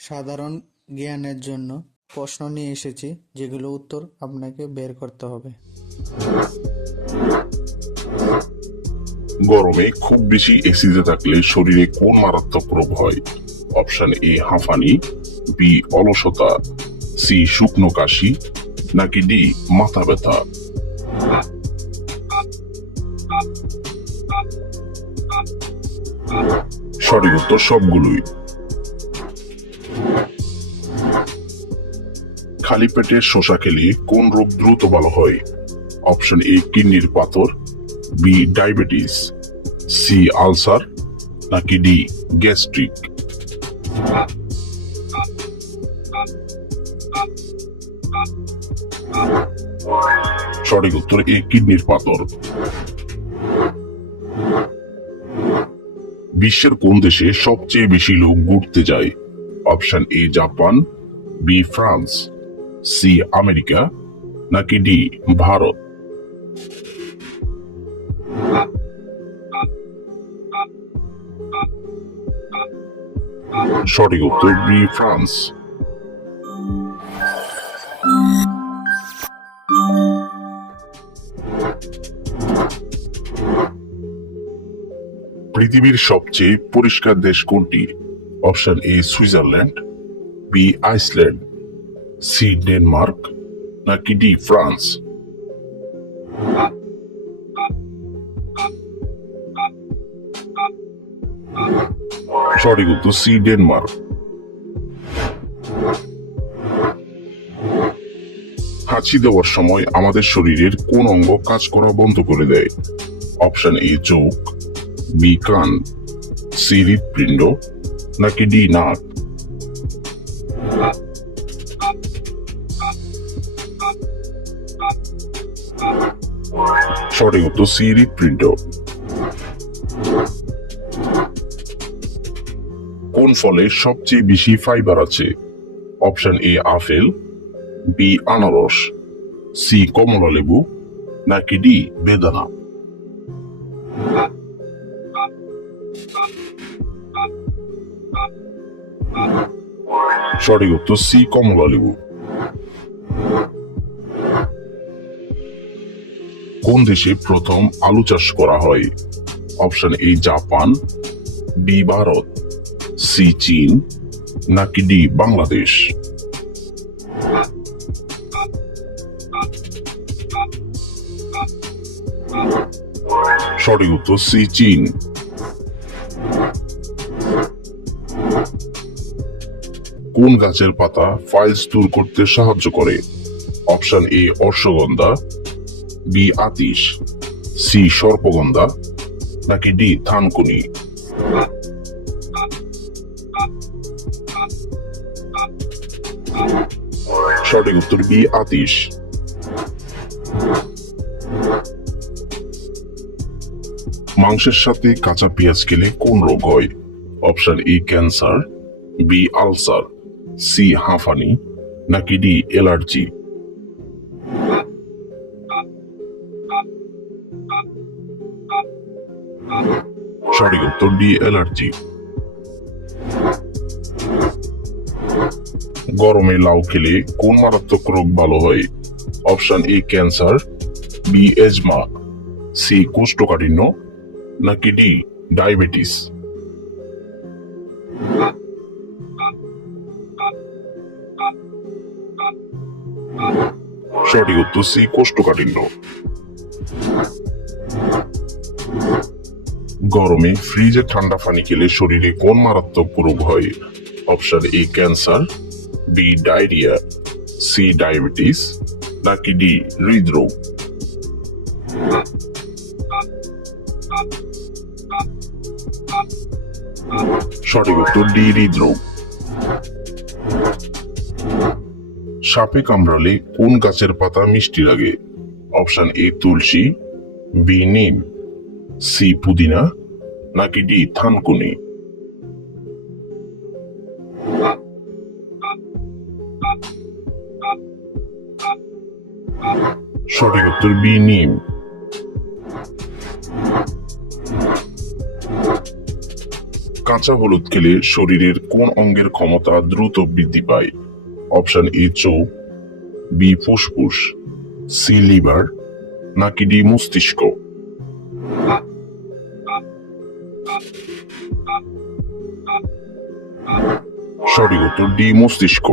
সাধারণ জ্ঞানের জন্য প্রশ্ন নিয়ে এসেছি, যেগুলো উত্তর আপনাকে বের করতে হবে। গরমে খুব বেশি এসিতে থাকলে শরীরে কোন মারাত্মক রোগ হয়? অপশন এ, হাঁফানি, বি, অলসতা, সি, শুকনো কাশি, নাকি ডি, মাথা ব্যথা। সঠিক উত্তর সবগুলোই। খালি পেটে শশা খেলে কোন রোগ দ্রুত ভালো হয়? অপশন এ, কিডনির পাথর, বি, ডায়াবেটিস, সি, আলসার, নাকি ডি, গ্যাস্ট্রিক। সঠিক উত্তর এ, কিডনির পাথর। বিশ্বের কোন দেশে সবচেয়ে বেশি লোক ঘুরতে যায়? Option A, Japan, B, France. C America নাকি ডি ভারত? সঠিক উত্তর বি ফ্রান্স। পৃথিবীর সবচেয়ে পরিষ্কার দেশ কোনটি? Option A Switzerland, B Iceland. C Denmark নাকি ডি, ফ্রান্স? সঠিক উত্তর সি ডেনমার্ক হাঁচি দেওয়ার সময় আমাদের শরীরের কোন অঙ্গ কাজ করা বন্ধ করে দেয়। অপশন এ, চোখ, বি, কান, সি, হৃৎপিণ্ড, নাকি ডি, নাক? সঠিক উত্তর সি হৃৎপিণ্ড কোন ফলে সবচেয়ে বেশি ফাইবার আছে? Option A apple. বি আনারস। সি কমলা লেবু। নাকি ডি বেদানা। সঠিক উত্তর সি কমলা লেবু। কোন দেশে প্রথম আলু চাষ করা হয়? Option A Japan B Bharat C চীন, নাকি ডি বাংলাদেশ? সঠিক উত্তর সি চীন। কোন গাছের পাতা ফাইলস দূর করতে সাহায্য করে? অপশন এ অশ্বগন্ধা বি আতিশ, সি সর্পগন্ধা, নাকি ডি থানকুনি? সঠিক উত্তর বি আতিশ। মাংসের সাথে কাঁচা পেঁয়াজ খেলে কোন রোগ হয়? Option A cancer, B ulcer, C হাঁফানি, নাকি ডি অ্যালার্জি? সঠিক উত্তর ডি গরমে লাউ খেলে কোন মারাত্মক রোগ ভালো হয়? Option A, cancer, B, asthma, C, কোষ্ঠকাঠিন্য, নাকি ডি, ডায়াবেটিস? সঠিক উত্তর সি, কোষ্ঠকাঠিন্য। গরমে ফ্রিজে ঠান্ডা পানি খেলে শরীরে কোন মারাত্মক রোগ হয়? Option A, cancer B diarrhoea C diabetes, নাকি ডি হৃদরোগ? সঠিক উত্তর ডি হৃদরোগ। সাপে কামড়ালে কোন গাছের পাতা মিষ্টি লাগে? অপশন এ, তুলসী বি নিম সি পুদিনা নাকি ডি থানকুনি? সঠিক উত্তর বি নিম। কাঁচা হলুদ খেলে শরীরের কোন অঙ্গের ক্ষমতা দ্রুত বৃদ্ধি পায়? অপশন এ চোখ, বি ফুসফুস, সি লিভার, নাকি ডি মস্তিষ্ক? সঠিক উত্তর ডি মস্তিষ্ক।